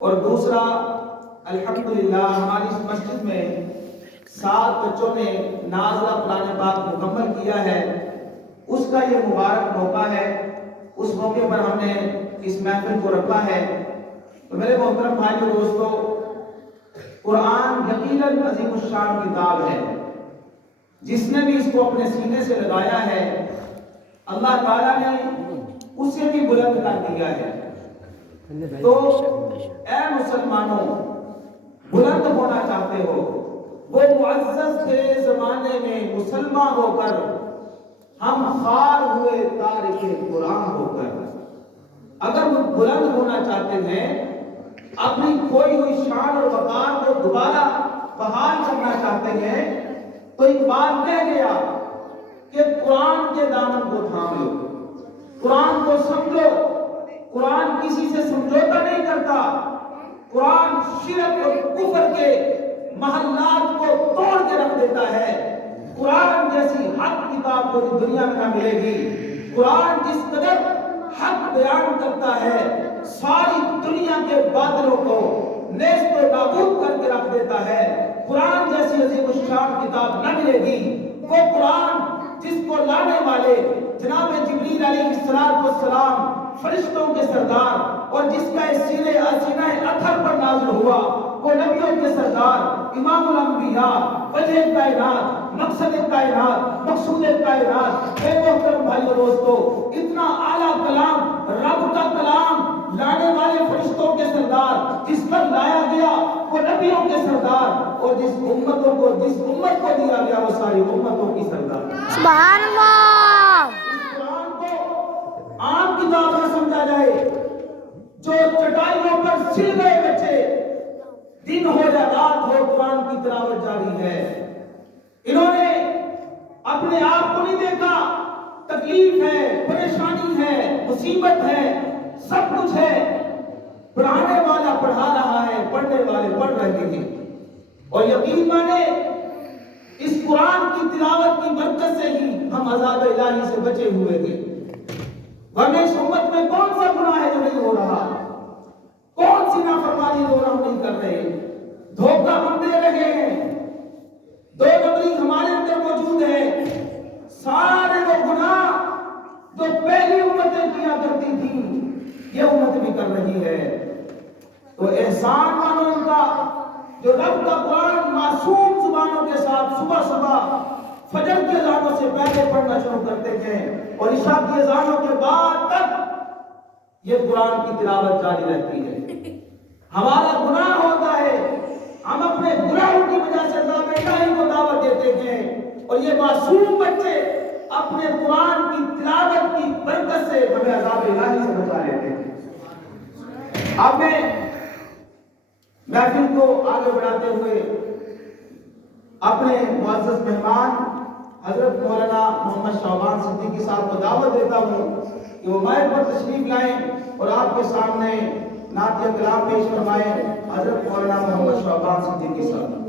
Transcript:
اور دوسرا الحمدللہ ہماری اس مسجد میں 7 بچوں نے نازلہ قرآن پاک مکمل کیا ہے، اس کا یہ مبارک موقع ہے، اس موقع پر ہم نے اس محفل کو رکھا ہے۔ تو میرے محترم بھائی اور دوستو، قرآن یقیناً عظیم الشان کتاب ہے، جس نے بھی اس کو اپنے سینے سے لگایا ہے اللہ تعالیٰ نے اسے بھی بلند کر دیا ہے۔ تو اے مسلمانوں، بلند ہونا چاہتے ہو، وہ معزز تھے زمانے میں مسلمان ہو کر، ہم خوار ہوئے تارک قرآن ہو کر۔ اگر وہ بلند ہونا چاہتے ہیں، اپنی کھوئی ہوئی شان اور وقار کو دوبارہ بحال کرنا چاہتے ہیں، تو اقبال کہہ گیا کہ قرآن کے دامن کو تھام لو، قرآن کو سمجھو۔ قرآن کسی سے سمجھوتا نہیں کرتا، قرآن شرک اور کفر کے محلات کو توڑ کے رکھ دیتا ہے۔ قرآن جیسی حق کتاب کو دنیا میں نہ ملے گی۔ قرآن جس قدر حق بیان کرتا ہے، ساری دنیا کے باطلوں کو نیست و نابود کر کے رکھ دیتا ہے۔ قرآن جیسی عظیم الشان کتاب نہ ملے گی۔ وہ قرآن جس کو لانے والے جناب جبریل علیہ السلام فرشتوں کے سردار، اور جس کا سینہ اطہر پر نازل ہوا، وہ نبیوں کے سردار، امام الانبیاء، وجہ کائنات، مقصد کائنات، مقصود کائنات۔ اے محترم بھائی اور دوستو، اتنا اعلیٰ کلام، رب کا کلام لانے والے فرشتوں کے سردار، جس پر لایا گیا وہ نبیوں کے سردار، اور جس امت کو دیا گیا وہ ساری امتوں کی سردار۔ سبحان اللہ۔ اس قرآن کو عام کتاب نہ سمجھا جائے، جو چٹائیوں پر سل گئے بچے، دن ہو یا رات ہو قرآن کی تلاوت جاری ہے۔ انہوں نے اپنے آپ کو نہیں دیکھا، تکلیف ہے، پریشانی ہے، مصیبت ہے، سب کچھ ہے، پڑھانے والا پڑھا رہا ہے، پڑھنے والے پڑھ رہے ہیں، اور یقین مانے اس قرآن کی تلاوت کی برکت سے ہی ہم عذاب الہی سے بچے ہوئے ہیں۔ ورنہ اس امت میں کون سا گناہ ہے جو نہیں ہو رہا، کون سی نافرمانی جو ہم نہیں کر رہے، دھوکہ ہم دے رہے ہیں، دو نمبری ہمارے اندر موجود ہے۔ سارے وہ گناہ جو پہلی امتیں کیا کرتی تھی، یہ امت بھی کر رہی ہے۔ تو احسان مانو ان کا، جو رب کا قرآن معصوم زبانوں کے ساتھ صبح صبح فجر کی اذانوں سے پہلے پڑھنا شروع کرتے ہیں، اور عشاء کی اذانوں کے بعد تک یہ قرآن کی تلاوت جاری رہتی ہے۔ ہمارا گناہ ہوتا ہے، ہم اپنے گناہوں کی وجہ سے عذاب الہی کو دعوت دیتے ہیں، اور یہ معصوم بچے اپنے قرآن کی تلاوت کی برکت سے ہمیں عذاب الہی سے بچا لیتے ہیں۔ اب میں محفل کو آگے بڑھاتے ہوئے اپنے معزز مہمان حضرت مولانا محمد شعبان صدیقی صاحب کو دعوت دیتا ہوں کہ وہ مائک پر تشریف لائیں اور آپ کے سامنے نعت کلام پیش فرمائیں۔ حضرت مولانا محمد شعبان صدیقی صاحب۔